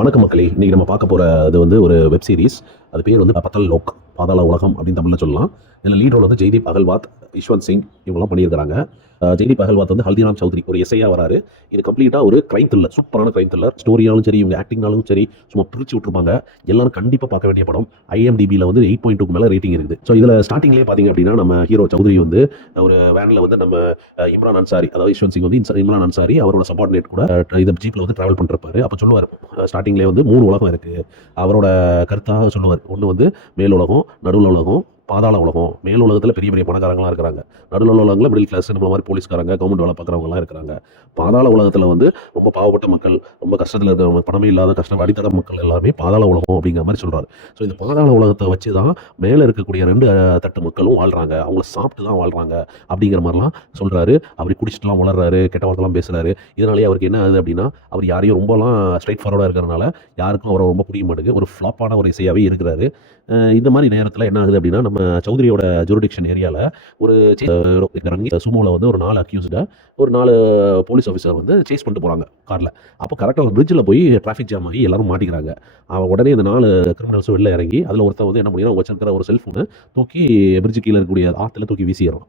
வணக்கம் மக்களே, இன்னைக்கு நம்ம பார்க்க போற இது வந்து ஒரு வெப் சீரிஸ். அது பேர் வந்து பத்தல் லோக், பாதாள உலகம் அப்படின்னு தமிழ்ல சொல்லலாம். இதில் லீட் ரோல் வந்து ஜெய்தீப் அகல்வாத், யஷ்வந்த் சிங் இவங்கெல்லாம் பண்ணியிருக்காங்க. ஜெய்தீப் அகல்வாத் வந்து ஹல்திராம் சௌத்ரி ஒரு எஸ்ஐயா வராரு. இது கம்ப்ளீட்டா ஒரு கிரைம் த்ரில்லர், சூப்பரான கிரைம் த்ரில்லர். ஸ்டோரியாலும் சரி, இவங்க ஆக்டிங்னாலும் சரி, சும்மா பிரிச்சு விட்டுருப்பாங்க. எல்லாரும் கண்டிப்பா பார்க்க வேண்டிய படம். IMDbல வந்து 8.2க்கு மேல ரேட்டிங் இருக்குது. ஸோ இதுல ஸ்டார்டிங்லேயே பார்த்தீங்க அப்படின்னா, நம்ம ஹீரோ சௌத்ரி வந்து ஒரு வேன்ல வந்து நம்ம இம்ரான் அன்சாரி, அதாவது யஷ்வந்த் சிங் வந்து இம்ரான் அன்சாரி அவரோட சபார்டினேட் கூட இந்த ஜீப்ல வந்து டிராவல் பண்ணிருப்பாரு. அப்போ சொல்லுவார், ஸ்டார்டிங்லேயே வந்து 3 உலகம் இருக்கு. அவரோட கருத்தாக சொல்லுவார். ஒன்று வந்து மேல் உலகம், நடுவுல உலகம், பாதாள உலகம். மேல் உலகத்தில் பெரிய பெரிய பணக்காரங்களாம் இருக்கிறாங்க. நடுவுல உலகங்களில் மிடில் கிளாஸ் நம்மள மாதிரி போலீஸ்காரங்க, கவர்மெண்ட் வேலை பார்க்குறவங்கலாம் இருக்கிறாங்க. பாதாள உலகத்தில் வந்து ரொம்ப பாவப்பட்ட மக்கள், ரொம்ப கஷ்டத்தில் இருக்கிறவங்க, பணமே இல்லாத கஷ்டம் அடித்தட மக்கள் எல்லாமே பாதாள உலகம் அப்படிங்கிற மாதிரி சொல்றாரு. ஸோ இந்த பாதாள உலகத்தை வச்சு தான் மேலே இருக்கக்கூடிய 2 தட்டு மக்களும் வாழ்றாங்க. அவங்கள சாப்பிட்டு தான் வாழ்றாங்க அப்படிங்கிற மாதிரிலாம் சொல்றாரு. அப்படி குடிச்சிட்டுலாம் வளர்றாரு, கெட்ட வார்த்தைலாம் பேசுறாரு. இதனாலேயே அவருக்கு என்ன ஆகுது அப்படின்னா, அவர் யாரையும் ரொம்பலாம் ஸ்ட்ரைட் ஃபார்வர்டாக இருக்கிறனால யாருக்கும் அவரை ரொம்ப பிடிக்க மாட்டேங்குது. ஒரு ஃப்ளாப்பான ஒரு இசையாகவே இருக்கிறாரு. இந்த மாதிரி நேரத்தில் என்ன ஆகுது அப்படின்னா, நம்ம சௌத்ரியோட ஜூரிடிக்ஷன் ஏரியாவில் ஒரு சுமோவில் வந்து ஒரு 4 அக்யூஸ்டை ஒரு 4 போலீஸ் ஆஃபீஸர் வந்து சேஸ் பண்ணிட்டு போகிறாங்க காரில். அப்போ கரெக்டாக ஒரு பிரிட்ஜில் போய் டிராஃபிக் ஜாம் ஆகி எல்லாரும் மாட்டிக்கிறாங்க. அவன் உடனே இந்த 4 கிரிமினல்ஸும் வெளில இறங்கி அதில் ஒருத்தன் வந்து என்ன பண்ணிடுறான், வச்சிருக்கிற ஒரு செல்ஃபோனை தூக்கி பிரிட்ஜு கீழே இருக்கக்கூடிய ஆற்றுல தூக்கி வீசிடுறான்.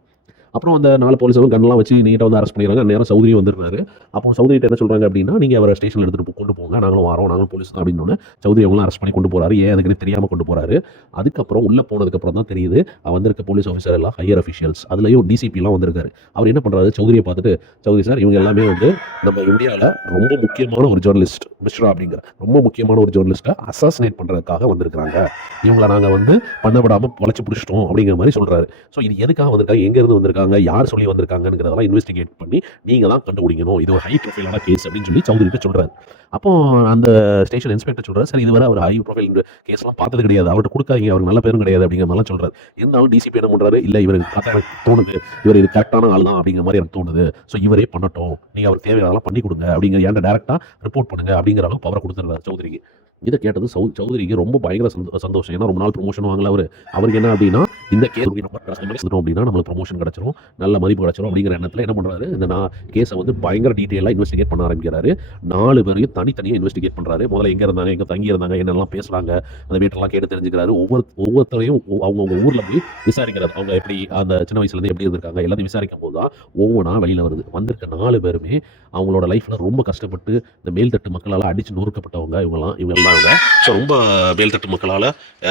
அப்புறம் அந்த 4 போலீஸரும் கன்லாம் வச்சு நீட்டாக வந்து அரெஸ்ட் பண்ணிடுறாங்க. நேரம் சௌத்ரியும் வந்துருக்காரு. அப்போ சௌத்ரிட்ட என்ன சொல்கிறாங்க அப்படின்னா, நீங்கள் அவரை ஸ்டேஷனில் எடுத்துகிட்டு கொண்டு போங்க, நாங்களும் வரோம், நாங்களும் போலீஸ் தான் அப்படின்னு சௌத்ரி அவங்களாம் அரெஸ்ட் பண்ணி கொண்டு போகிறாரு. ஏன் அதுக்குன்னு தெரியாமல் கொண்டு போகிறாரு. அதுக்கப்புறம் உள்ளே போனதுக்கப்புறம் தான் தெரியுது, வந்திருக்க போலீஸ் ஆஃபீஸர் எல்லாம் ஹையர் அஃபிஷியல்ஸ், அதுலேயும் டிசிபிலாம் வந்திருக்காரு. அவர் என்ன பண்ணுறாரு, சௌத்ரியை பார்த்துட்டு, சௌத்ரி சார் இவங்க எல்லாமே வந்து நம்ம இந்தியாவில் ரொம்ப முக்கியமான ஒரு ஜேர்னலிஸ்ட் மிஸ்ரா அப்படிங்கிற ரொம்ப முக்கியமான ஒரு ஜேர்னலிஸ்ட்டை அசாசினேட் பண்ணுறதுக்காக வந்திருக்கிறாங்க. இவங்களை நாங்கள் வந்து பண்ணப்படாமல் பொழைச்சி பிடிச்சிட்டோம் அப்படிங்கிற மாதிரி சொல்கிறாரு. ஸோ இது எதுக்காக வந்திருக்காங்க, எங்கேருந்து வந்திருக்காங்க, யார் சொல்லி வந்திருக்காங்கிறதெல்லாம் இன்வெஸ்டிகேட் பண்ணி நீங்கள் தான் கண்டுபிடிக்கணும், இது ஒரு ஹை ப்ரொஃபைலான கேஸ் அப்படின்னு சொல்லி சௌத்ரிகிட்ட சொல்கிறாரு. அப்போ அந்த ஸ்டேஷன் இன்ஸ்பெக்டர் சொல்கிறார், சரி இதுவரை அவர் ஹை ப்ரொஃபைல் கேஸ்லாம் பார்த்தது கிடையாது, அவர்கிட்ட கொடுக்காதீங்க, அவருக்கு நல்ல பேரும் கிடையாது அப்படிங்கிற மாதிரிலாம் சொல்கிறார். இருந்தாலும் டிசிபி என்ன பண்ணுறாரு, இல்லை இவருக்கு பார்த்தா எனக்கு தோணுது, இவர் இது கரெக்டான ஆள் தான் அப்படிங்கிற மாதிரி எனக்கு தோணுது, ஸோ இவரே பண்ணட்டும், நீங்கள் அவருக்கு தேவையானதெல்லாம் பண்ணி கொடுங்க அப்படிங்கிற ஏன்டா டேரெக்டாக ரிப்போர்ட் பண்ணுங்க அப்படிங்கிற அளவுக்கு பவரை கொடுத்துருந்தார் சௌத்ரிக்கு. இதை கேட்டது சௌத்ரிக்கு ரொம்ப பயங்கர சந்தோஷம். ஏன்னா ரொம்ப நாள் ப்ரொமோஷன் வாங்கல அவருக்கு என்ன அப்படின்னா, இந்த கேஸ் அப்படின்னா நம்மளுக்கு ப்ரொமோஷன் கிடைச்சிரும், நல்ல மதிப்பு கிடைச்சிரும் அப்படிங்கிற எண்ணத்தில் என்ன பண்ணுறாரு, இந்த கேஸை வந்து பயங்கர டீட்டெயிலாக இன்வெஸ்டிகேட் பண்ண ஆரம்பிக்கிறாரு. 4 பேரையும் தனித்தனியாக இன்வெஸ்டிகேட் பண்ணுறாரு. முதல்ல எங்கே இருந்தாங்க, எங்கே தங்கி இருந்தாங்க, என்னெல்லாம் பேசுகிறாங்க, அந்த வீட்டெல்லாம் கேட்டு தெரிஞ்சுக்கிறாரு. ஒவ்வொருத்தரையும் அவங்கவுங்க ஊரில் போய் விசாரிக்கிறாரு. அவங்க எப்படி அந்த சின்ன வயசுலேருந்து எப்படி இருந்திருக்காங்க எல்லாத்தையும் விசாரிக்கும் போது தான் ஒவ்வொன்றா வெளியில் வருது. வந்திருக்க 4 பேருமே அவங்களோட லைஃப்பில் ரொம்ப கஷ்டப்பட்டு இந்த மேல்தட்டு மக்களால் அடித்து நொறுக்கப்பட்டவங்க. இவங்க எல்லாம் ஸோ ரொம்ப மேல்தட்டு மக்களால்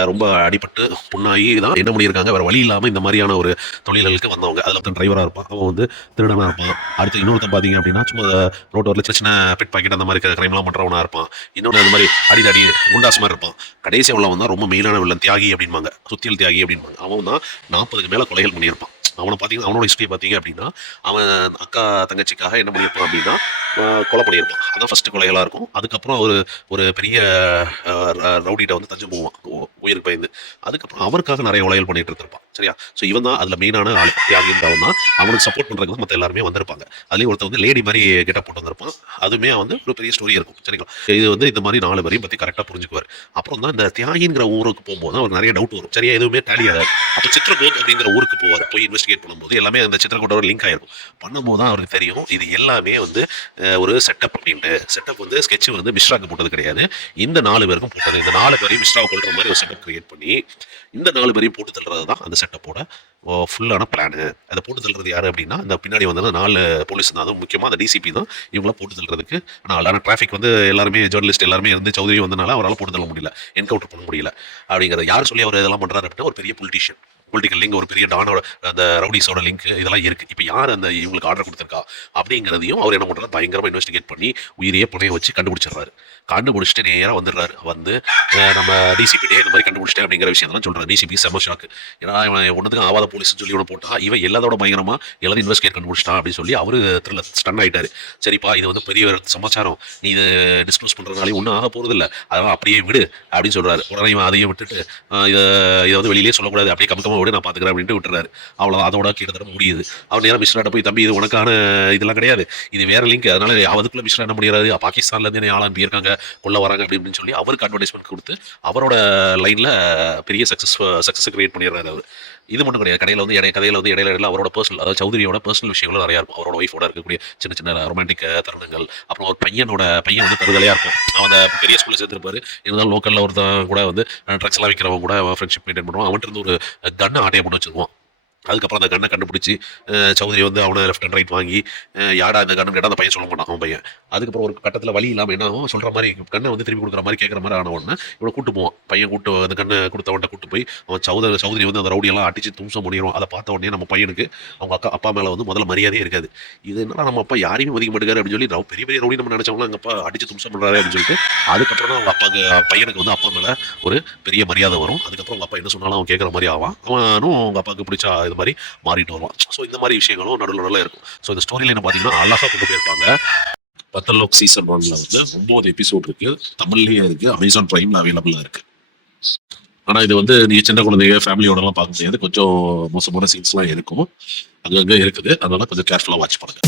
ரொம்ப அடிபட்டு புண்ணாகி தான் என்ன பண்ணியிருக்காங்க, வேறு வழி இல்லாமல் இந்த மாதிரியான ஒரு தொழில்களுக்கு வந்தவங்க. அதில் ஒருத்தன் டிரைவராக இருப்பான், அவன் வந்து திருடனாக இருப்பான். அடுத்து இன்னொருத்தன் பார்த்தீங்க அப்படின்னா சும்மா ரோட்டோரில் சின்ன சின்ன பிட் பாக்கெட் அந்த மாதிரி கிரைம்லாம் பண்ணுறவனாக இருப்பான். இன்னொன்று அந்த மாதிரி அடிதடி குண்டாஸ் மாதிரி இருப்பான். கடைசி அவன் தான் ரொம்ப மெயினான வில்லன், தியாகி அப்படின்பாங்க, சுத்தியல் தியாகி அப்படின்பாங்க. அவன் தான் 40க்கு மேலே கொலைகள் பண்ணியிருப்பான். அவனை பார்த்தீங்கன்னா அவனோட ஹிஸ்ட்ரி பார்த்தீங்க அப்படின்னா, அவன் அக்கா தங்கச்சிக்காக என்ன பண்ணியிருப்பான் அப்படின்னா கொலை பண்ணியிருப்பான். அதான் ஃபஸ்ட்டு கொலைகளாக இருக்கும். அதுக்கப்புறம் ஒரு பெரிய ரவுடிகிட்ட வந்து தஞ்சம் போவான் உயிருக்கு பயந்து. அதுக்கப்புறம் அவருக்காக நிறைய கொலைகள் பண்ணிட்டு இருந்திருப்பான். சரியா? ஸோ இவன் தான் அதில் மெயினான ஆள், தியாகின்றவன் தான். அவனுக்கு சப்போர்ட் பண்ணுறதுக்கு மற்ற எல்லாருமே வந்திருப்பாங்க. அதுலேயும் ஒருத்தர் வந்து லேடி மாதிரி கெட்டப் போட்டு வந்திருப்பான். அதுவுமே வந்து ஒரு பெரிய ஸ்டோரி இருக்கும். சரிங்களா? இது வந்து இந்த மாதிரி 4 பேரையும் பற்றி கரெக்டாக புரிஞ்சுக்குவார். அப்புறம் தான் இந்த தியாகிங்கிற ஊருக்கு போகும்போது அவருக்கு நிறைய டவுட் வரும். சரியா? எதுவுமே டேலி ஆகாது. அப்போ சித்ரகோட் அப்படிங்கிற ஊருக்கு போவார். போய் இன்வெஸ்டிகேட் பண்ணும்போது எல்லாமே அந்த சித்ரகோட்டோட லிங்க் ஆயிருக்கும். பண்ணும்போது தான் அவருக்கு தெரியும், இது எல்லாமே வந்து ஒரு செட்டப் அப்படின்ட்டு. செட்டப் வந்து ஸ்கெட்ச் வந்து மிஸ்ராக்கு போட்டது கிடையாது, இந்த 4 பேருக்கும் போட்டது. இந்த 4 பேரையும் மிஸ்ராவை கொள்ற மாதிரி ஒரு செட்டப் கிரியேட் பண்ணி இந்த 4 பேரையும் போட்டு தள்ளுறது தான் அந்த செட்டப்போட ஃபுல்லான பிளானு. அதை போட்டு தள்ளுறது யார் அப்படின்னா, இந்த பின்னாடி வந்து 4 போலீஸ் தான். அதுவும் முக்கியமாக அந்த டிசிபி தான் இவங்களாம் போட்டு தள்ளுறதுக்கு. ஆனால் டிராஃபிக் வந்து எல்லாருமே ஜேர்னலிஸ்ட் எல்லாருமே இருந்து சௌத்ரி வந்தனால அவரால் போட்டு தள்ள முடியல, என்கவுண்டர் பண்ண முடியல. அப்படிங்கிறத யார் சொல்லி அவர் இதெல்லாம் பண்ணுறாரு அப்படின்னா, ஒரு பெரிய பொலிட்டிஷியன், பொலிட்டிக்கல் லிங்க், ஒரு பெரிய டானோட அந்த ரவுடிஸோட லிங்க் இதெல்லாம் இருக்குது. இப்போ யார் அந்த இவங்களுக்கு ஆர்டர் கொடுத்துருக்கா அப்படிங்கிறதையும் அவர் என்ன பண்ணுறாரு, பயங்கரமாக இன்வெஸ்டிகேட் பண்ணி உயிரையே புனைய வச்சு கண்டுபிடிச்சிடுறாரு. கண்டுபிடிச்சிட்டு நேராக வந்துடுறாரு. வந்து நம்ம டிசிபிட்டே இந்த மாதிரி கண்டுபிடிச்சிட்டேன் அப்படிங்கிற விஷயத்தெல்லாம் சொல்கிறார். டிசிபி செம ஷாக்கு. ஏன்னா இவன் ஒன்றுக்கு ஆவாத போலீஸ்னு சொல்லி ஒன்று போட்டா, இவன் எல்லாத்தோட பயங்கரமாக எல்லாரும் இன்வெஸ்டிகேட் கண்டுபிடிச்சிட்டான் அப்படின்னு சொல்லி அவர் த்ரில்ல ஸ்டன் ஆகிட்டார். சரிப்பா, இது வந்து பெரிய சமாச்சாரம், நீ இதை டிஸ்க்ளோஸ் பண்ணுறதுனாலே ஒன்றும் ஆக போகிறது இல்லை, அதெல்லாம் அப்படியே விடு அப்படின்னு சொல்கிறாரு. உடனே இவன் அதையும் விட்டுட்டு இதை வந்து வெளியிலே சொல்லக்கூடாது, அப்படியே கம்மக்கமாக விட நான் பார்த்துக்கிறேன் அப்படின்ட்டு விட்டுறாரு. அவ்வளோ அதோட கிட்டத்தட்ட முடியுது. அவர் நேரம் மிஸ்ராட்ட போய், தம்பி இது உனக்கான இதெல்லாம் கிடையாது, இது வேற லிங்க், அதனால அதுக்குள்ள மிஸ்ரா என்ன பண்ணிடுறாரு, பாகிஸ்தான்லேருந்து என்னை ஆள் அனுப்பியிருக்காங்க, கொள்ள வராங்க அப்படி இப்படின்னு சொல்லி அவருக்கு அட்வர்டைஸ்மெண்ட் கொடுத்து அவரோட லைனில் பெரிய சக்ஸஸ் கிரியேட் பண்ணிடுறாரு அவர். இது மட்டும் கிடையாது, கடையில் வந்து கதையில் வந்து இடையில அவரோட பர்சனல், அதாவது சௌதரியோட பர்சனல் விஷயங்களும் நிறையா இருக்கும். அவரோட ஒய்ஃபோட இருக்கக்கூடிய சின்ன சின்ன ரொமான்டிக் தருணங்கள், அப்புறம் ஒரு பையன் வந்து தருதலையாக இருக்கும். அவன் அந்த பெரிய ஸ்கூலில் சேர்த்துருப்பாரு, இருந்தாலும் லோக்கலில் ஒருத்தன் கூட வந்து ட்ரக்ஸ் எல்லாம் விற்கிறவங்க கூட ஃப்ரெண்ட்ஷிப் மெயின்டைன் பண்ணுவான். அவன்கிட்ட இருந்து ஒரு கன்னை ஆட்டையை போட்டு வச்சிருவான். அதுக்கப்புறம் அந்த கண்ணை கண்டுபிடிச்சி சௌதரி வந்து அவனை லெஃப்ட் அண்ட் ரைட் வாங்கி, யாடா இந்த கண்ணு கேட்டால் அந்த பையன் சொல்ல மாட்டான் அவன் பையன். அதுக்கப்புறம் ஒரு கட்டத்தில் வழி இல்லாமல் என்ன ஆகும், சொல்கிற மாதிரி கண்ணை வந்து திருப்பி கொடுக்குற மாதிரி கேட்குற மாதிரி ஆன உடனே இவனை கூட்டு போவான். பையன் கூட்டு அந்த கண்ணை கொடுத்தவன்ட்ட கூட்டு போய் அவன் சௌதரி வந்து அந்த ரவுடியெல்லாம் அடிச்சு தும்சம் பண்ணிடுவான். அதை பார்த்த உடனே நம்ம பையனுக்கு அவங்க அப்பா மேலே வந்து முதல்ல மரியாதையே இருக்காது. இது என்னன்னா நம்ம அப்பா யாரையுமே மதிக்க மாட்டேங்காரு அப்படின்னு சொல்லி பெரிய பெரிய ரவுடி நம்ம நினச்சவங்க எங்கள் அப்பா அடிச்சு தும்சம் பண்ணுறாரு அப்படின்னு சொல்லிட்டு அதுக்கப்புறம் தான் அவங்க பையனுக்கு வந்து அப்பா மேலே ஒரு பெரிய மரியாதை வரும். அதுக்கப்புறம் அவங்க அப்பா என்ன சொன்னாலும் அவன் கேட்குற மாதிரி ஆவான். அவனும் அவங்க அப்பாவுக்கு பிடிச்சா இது மாதிரி மாறிட்டு வருவான். ஸோ இந்த மாதிரி விஷயங்களும் நடுவில் இருக்கும். ஸோ இந்த ஸ்டோரியில் என்ன பார்த்தீங்கன்னா அழகாக கொண்டு போயிருப்பாங்க. பத்தல் லோக் சீசன் 1ல வந்து 9 எபிசோட் இருக்கு, தமிழ்லயே இருக்கு, அமேசான் பிரைம்ல அவைலபிளா இருக்கு. ஆனா இது வந்து நீங்க சின்ன குழந்தைங்க ஃபேமிலியோட எல்லாம் பார்க்க முடியாது, கொஞ்சம் மோசமான சீன்ஸ் எல்லாம் இருக்கும், அங்கங்க இருக்குது, அதனால கொஞ்சம் கேர்ஃபுல்லா வாட்ச் பண்ணுங்க.